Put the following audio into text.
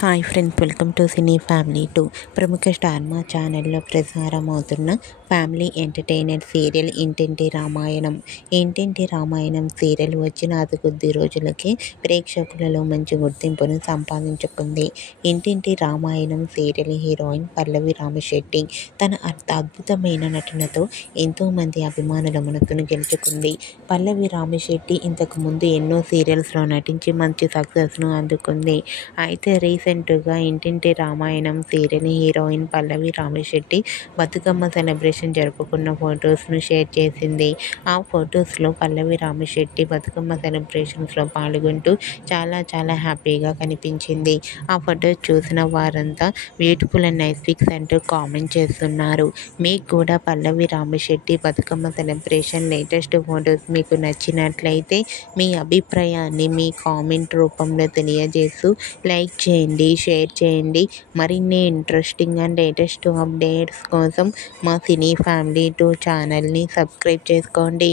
Hi friends, welcome to cine family 2. ప్రముఖ star మా ఛానల్లో ప్రసారమవుతున్న ఫ్యామిలీ ఎంటర్టైనర్ సీరియల్ ఇంటింటి రామాయణం. ఇంటింటి రామాయణం సీరియల్ వచ్చిన అతి కొద్ది రోజులకే ప్రేక్షకులలో మంచి గుర్తింపును సంపాదించుకుంది. ఇంటింటి రామాయణం సీరియల్ హీరోయిన్ పల్లవి రామిశెట్టి తన అద్భుతమైన నటనతో ఎంతోమంది అభిమానుల మనసును గెలుచుకుంది. పల్లవి రామిశెట్టి ఇంతకు ముందు ఎన్నో సీరియల్స్లో నటించి మంచి సక్సెస్ను అందుకుంది. అయితే రీసెంట్గా ఇంటింటి రామాయణం సీరియల్ హీరోయిన్ పల్లవి రామిశెట్టి బతుకమ్మ సెలబ్రేషన్ జరుపుకున్న ఫొటోస్ను షేర్ చేసింది. ఆ ఫొటోస్లో పల్లవి రామిశెట్టి బతుకమ్మ సెలబ్రేషన్స్లో పాల్గొంటూ చాలా హ్యాపీగా కనిపించింది. ఆ ఫొటోస్ చూసిన వారంతా బ్యూటిఫుల్ అండ్ నైస్ పిక్స్ అంటూ కామెంట్ చేస్తున్నారు. మీకు కూడా Pallavi Ramisetty Bathukamma celebration latest photos మీకు నచ్చినట్లయితే మీ అభిప్రాయాన్ని మీ కామెంట్ రూపంలో తెలియజేస్తూ లైక్ చేయండి, షేర్ చేయండి. మరిన్ని ఇంట్రెస్టింగ్ అండ్ లేటెస్ట్ అప్డేట్స్ కోసం మా సినీ ఫ్యామిలీ 2 ఛానల్ని సబ్స్క్రైబ్ చేసుకోండి.